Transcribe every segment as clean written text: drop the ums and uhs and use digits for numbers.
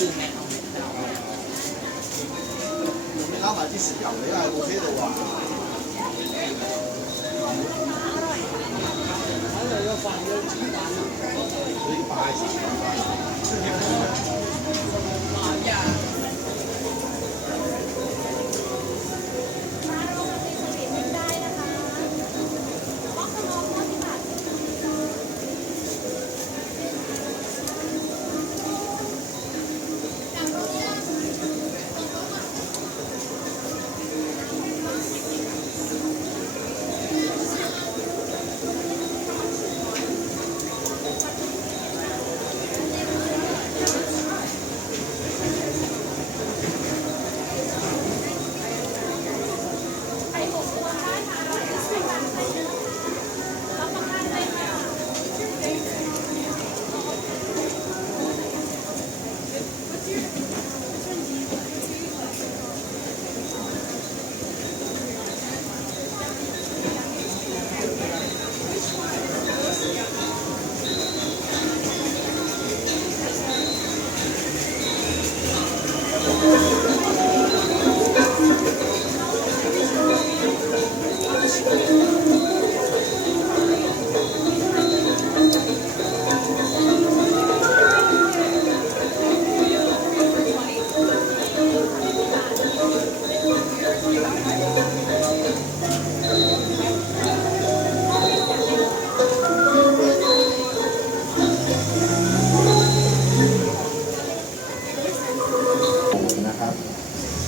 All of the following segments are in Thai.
你老板去吃饺子呀？OK的哇。还有要放点鸡蛋，可以摆上。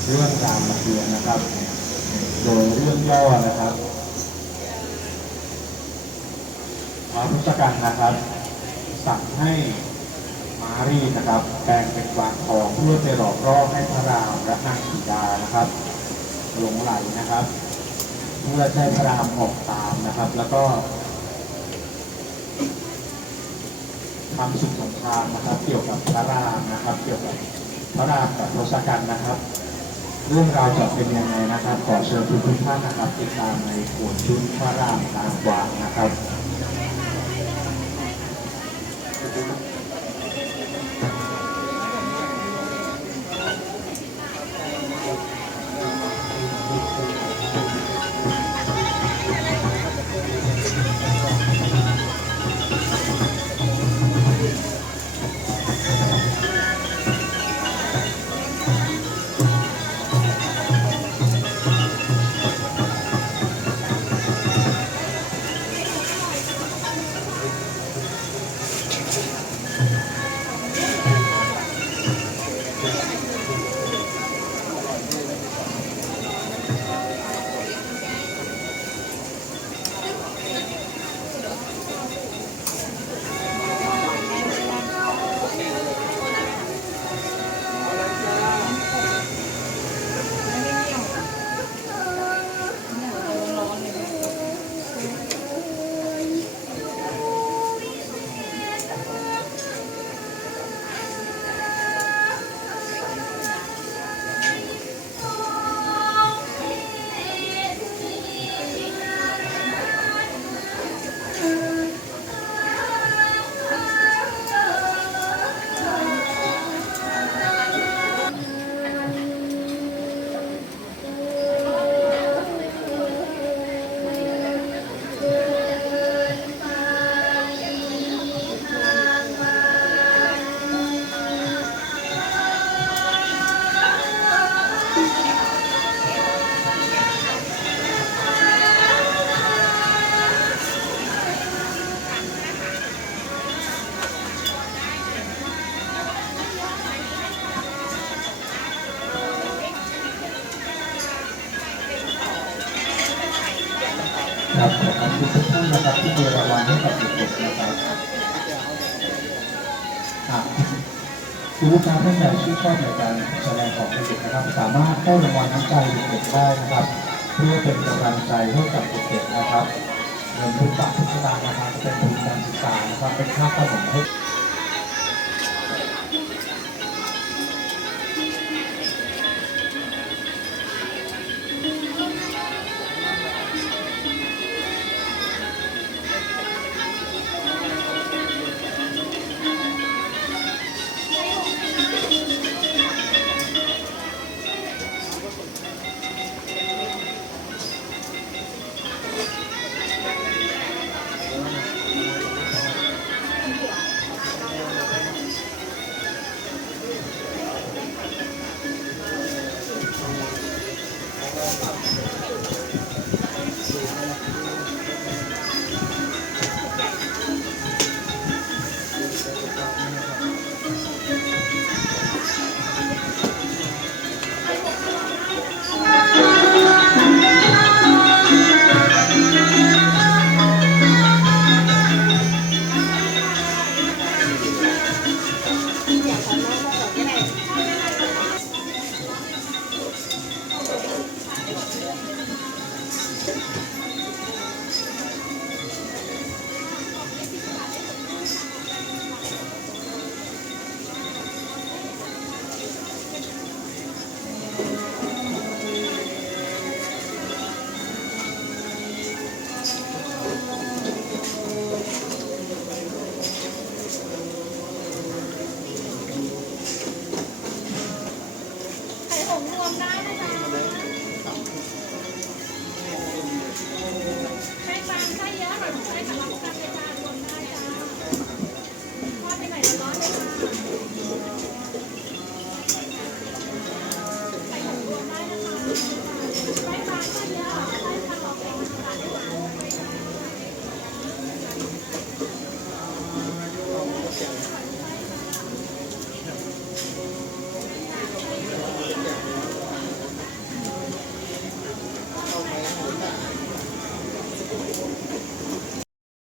เรื่องรามเกียรติ์นะครับโดยเรื่องย่อนะครับพระพุทธการนะครับสั่งให้มารีนะครับแปลงเป็นวางทองเพื่อไปหลอกล่อให้พระรามและนางสีดานะครับหลงไหลนะครับเพื่อให้พระรามออกตามนะครับแล้วก็ทำศึกสงครามนะครับเกี่ยวกับพระรามนะครับเกี่ยวกับพระรามกับทศกัณฐ์นะครับเรื่องราวจะเป็นยังไงนะครับขอเชิญทุกท่านนะครับติดตามในโขนชุดพระรามตามวางนะครับครับขอบคุณทุกท่านนะครับที่มีรางวัลให้กับเด็กๆนะครับคุณลูกค้าท่านใดที่ชอบในการแสดงของเด็กๆนะครับสามารถเข้ารางวัลน้ำใจเด็กๆได้นะครับเพื่อเป็นกำลังใจให้กับเด็กๆนะครับเงินทุกบาททุกสตางค์นะครับเป็นทุนการศึกษานะครับเป็นค่าขนมให้